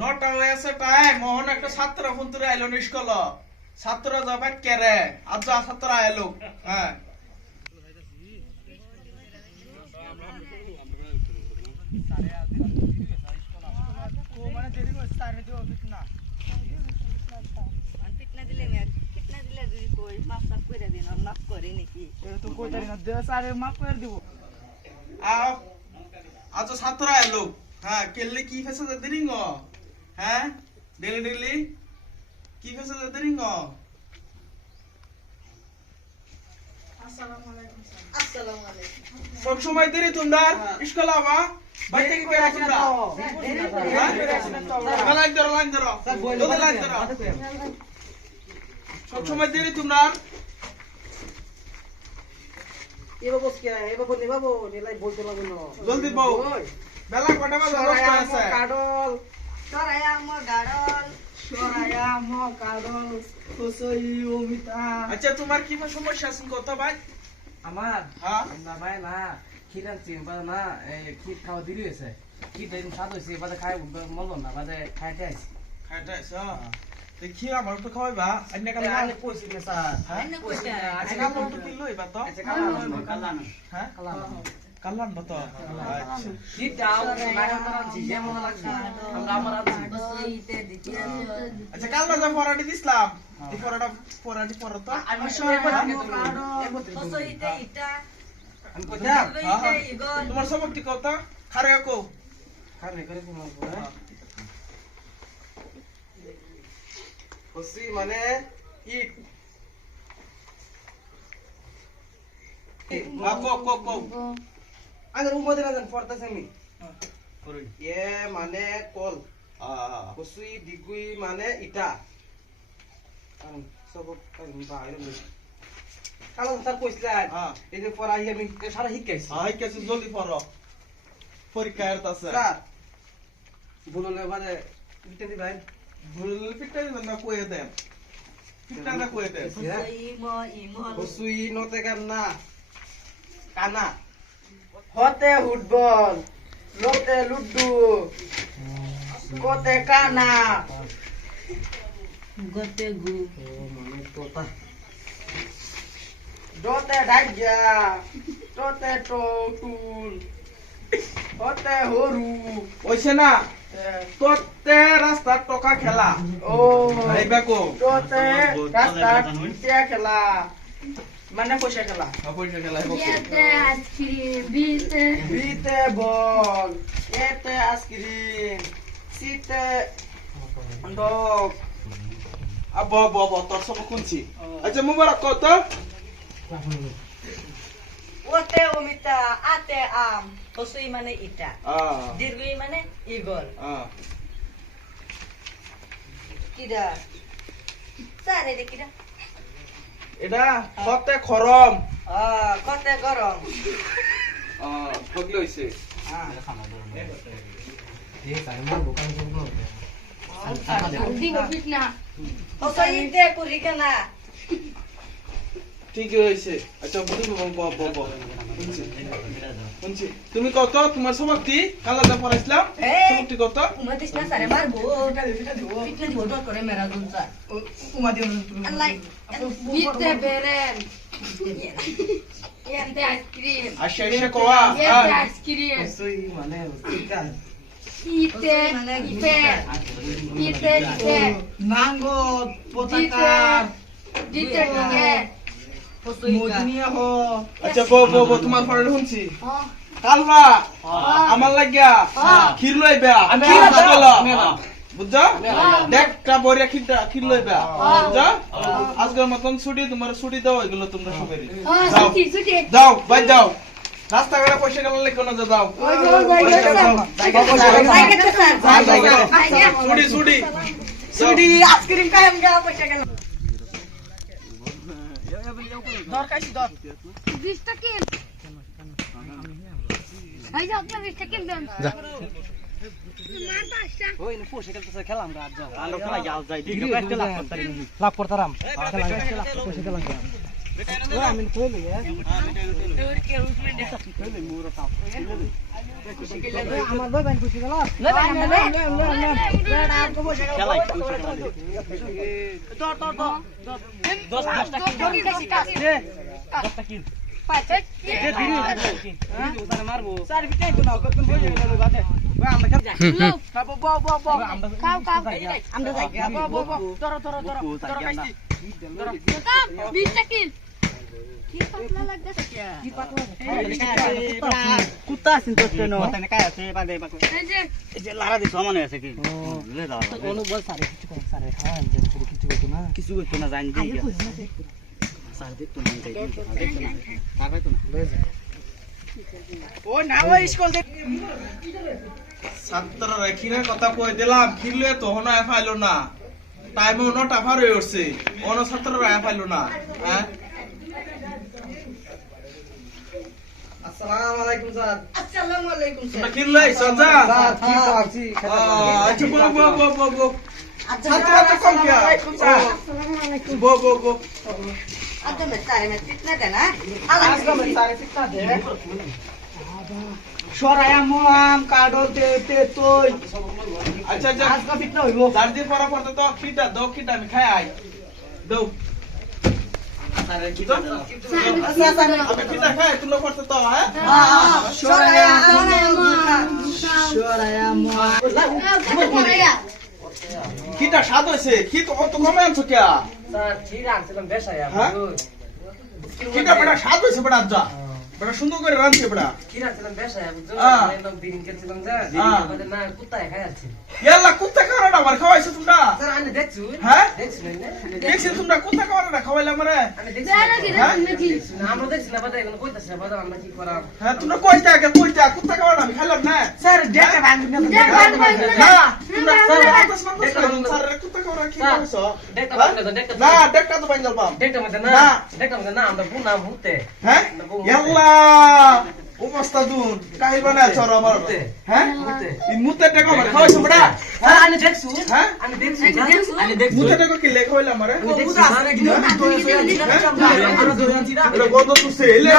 নটা হয়ে আছে টাইম মোহন একটা ছাত্র ফোন তুলে আইলো নিষ্কল ছাত্র যাবে কেরে আজ ছাত্র আইলো হ্যাঁ আজ ছাত্র আইলো হ্যাঁ কেলে কি ফেসে দেরি গ হ্যাঁ ডেলি ডেলি কি ফেসে দেরি গ সব সময় দেরি তোমরা স্কুল আবা বাইতে কি করে তোমরা লাইন ধরো লাইন ধরো সব সময় দেরি তোমরা এবার বস কে এবার বল বাবু নিলাই বলতে পারবো না জলদি বউ বেলা কটা বাজে দশটা আছে কাডল সরায়া মো কাডল কসই অমিতা আচ্ছা তোমার কি সমস্যা আছে কত ভাই আমার হ্যাঁ না ভাই না খিরান চিম্পা না এই খির খাওয়া দিলি হইছে খির দিন সাদ হইছে বাদে খাই মলব না বাদে খাইতে আইছি খাইতে আছে দেখি আমার তো খাওয়াইবা অন্য কালে আনে কইছি না স্যার আনে কইছি আচ্ছা কালো তো কিলো হইবা তো আচ্ছা কালান হ্যাঁ কালান কালান বতো আচ্ছা খির দাও মারা মারা জিজে মনে লাগছে আমরা আমার আছি আচ্ছা কাল না পরাটি দিছলাম এই পরাটি পরো তো আমি সবাই আমি কইতাম তোমার সবক ঠিক কথা খারে কো খারে করে কোন হসি মানে ইট কো আগে উমদে না জান পড়তাছ আমি করই এ মানে কল হসি দিগুই মানে ইটা কারণ সব বাইরে লই কালো স্যার কইছলা এই যে পড়াই আমি সারা শিখাইছি আই কেছে জলদি পড়ো পরীক্ষা এরতাছে স্যার বললে বাদে ইটা দি ভাই ভুল পিটা দিবেন না কইয়ে দেন পিটা না কইয়ে দেন হসুই নতে কান্না কানা হতে ফুটবল লোতে লুডু কতে কানা গতে গু মানে তোতা দতে ডাইয়া তোতে টুল হতে হরু ওইছে না তোতে রাস্তা টকা খেলা ও আইবা কো তোতে রাস্তা টিয়া খেলা মানে পয়সা খেলা পয়সা খেলা Biete aspirin, biete. বিতে বল এতে আইসক্রিম সিতে ডগ আব তোর সব খুনছি আচ্ছা মুবারক কত ওতে অমিতা আতে আম হসুই মানে ইটা দীর্ঘই মানে ইগল কিডা সারে রে কিডা এটা কতে খরম কতে গরম ভগলে হইছে Digo, pitna. হসুই ইতে কুরি কেনা ঠিক হইছে আচ্ছা বুঝি শুনছি তুমি কত তোমার সমাপ্তি কালাটা পড়াইছিলাম সমাপ্তি কত উমাদিস না সারে মারবো পিটনা দিব ডর করে মেরা দুলসা উমা দিও আল্লাহ Biete beren. Biete aspirin. আশা আশা কোয়া Biete aspirin. সই মানে ইটা Ite, ipe. Ite, ite. নাঙ্গো পতাকা Dite, dite. হসুই মদিনিয়া হ আচ্ছা বো তোমার পরে শুনছি Oh, কালবা আমার লাগিয়া ক্ষীর লইবা ক্ষীর বলো বুঝছো দেখটা বড়িয়া ক্ষীর লইবা বুঝছো আজকের মতন ছুটি তোমার ছুটি দাও এগুলো তোমরা সবাই oh, যাও suti, suti. যাও ভাই যাও রাস্তাঘাটে পয়সা গেল লিখো না যাও ছুটি ছুটি সুডি আইসক্রিম কাম গেল পয়সা গেল দরকারই দর 20 টাকা। এই যে আপনার 20 টাকা দেন। যা। মার পাঁচটা। ওই না পয়সা খেলতেছে খেলাম রাত যাও আমরা খেলা যাও যাই দিকে লাভ করতারাম খেলা পয়সা খেলাম আমি কইলি আমার ভাই খুশি গেল মারবো স্যার বিটাই তো না কত বই গেল বাদে আমরা খাবো খাও খাও আমরা যাই ধরো খাইছি বিশটা কিল কি পাতলা লাগতেছে কি পাতলা কুত্তা আছেন তো কেন ওখানে কাই আছে বাদে বাকো এই যে এই যে লারা দিছ মনে আছে কি লে দাও কোন বল স্যার কিছু কর স্যার খাওয়া কিছু করতো না কিছু কইতো না জানি দিই স্যার দেখতো না দেখতো না আর পাইতো না ও না ওই স্কুল দেখ ছাত্ররা খিরের কথা কই দিলাম খিরলে তো হনা ফাইলো না টাইমে নটা পার হয়ে উঠছে অন্য ছাত্ররা ফাইলো না হ্যাঁ আসসালামু আলাইকুম স্যার আসসালামু আলাইকুম তোমরা খিরলে সজা স্যার কি পাচ্ছি আচ্ছা বো ছাত্র তো কম কি আসসালামু আলাইকুম বো আচ্ছা मैं सारे में कितना देना আজকে আমি স্যার কিतना দে সরায়া মোলাম কাডল তে তোই আচ্ছা আজকে কিतना হইবো দার্জির পরা পড়তে তো খিটা দাও খিটা আমি খাই আই দাও আরে কি তো আমি খিটা খাই তুমি পড়তে তো হ্যাঁ সরায়া সরায়া খিটা স্বাদ হইছে কি তো অত কমে আনছো কে স্যার ঠিক আনছিলাম বেশায়া হ্যাঁ? খিটা বড় স্বাদ হইছে বড় আজ্জা বড় সুন্দর করে রাঁধছে বড় কি রাখছিলাম বেশায়া বুঝছো হ্যাঁ। একদম বিরিং করছিলাম যা হ্যাঁ। আমাদের না কুত্তায় খাই আছে ইয়াল্লা কুত্তা খাওয়াটা আমার খাওয়াইছো তোমরা স্যার আমি দেখছু হ্যাঁ দেখছি না দেখছি তোমরা কুত্তা খাওয়াটা খাওয়াইলা আমারে আমি দেখছি জানো কি হ্যাঁ? নাকি না আমরা দেখছি না বাদে এখন কইতাছে বাদে আমরা কি করাম হ্যাঁ তোমরা কইতা আগে কইতা কুত্তা খাওয়াটা আমি খাইলাম না স্যার দেখে ভাঙ না তোমরা স্যার কুত্তা খাওয়াটা কি খাওয়াইছো দেখতে হ্যাঁ? পারলে তো দেখতে না দেখটা তো বাইঙ্গাল পাম দেখতে মধ্যে না। না দেখতে মধ্যে না আমরা বুনা ভূতে হ্যাঁ ইয়াল্লা অবস্থা দুন কাহিল বানায় চর আমার হ্যাঁ এই মুতে টাকা আমার খাওয়াইছো বড়া স্যার আমি দেখছু হ্যাঁ আমি দেখছি আমি মুতে টাকা কি লেখা হইলা আমারে এটা গন্ধ তুসে এলে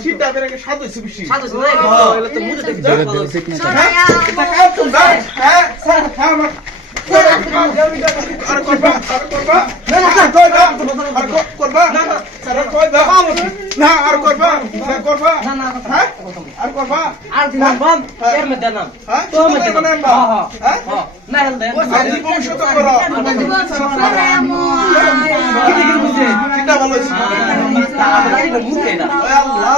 শীতটা বেরকে স্বাদ হইছে বেশি সরায়া এটা কাজ তোমরা হ্যাঁ স্যার হ্যাঁ আমার আর করবা না আর করবা না স্যার করবা না আর করবা না করবা হ্যাঁ আর করবা আর দিলাম বম এর মধ্যে নাম হ্যাঁ তো মে বানাম বা হ্যাঁ না হেল দেন আজি ভবিষ্যৎ করো সরায়া কিটা ভালো হইছে মুতে এটা আল্লাহ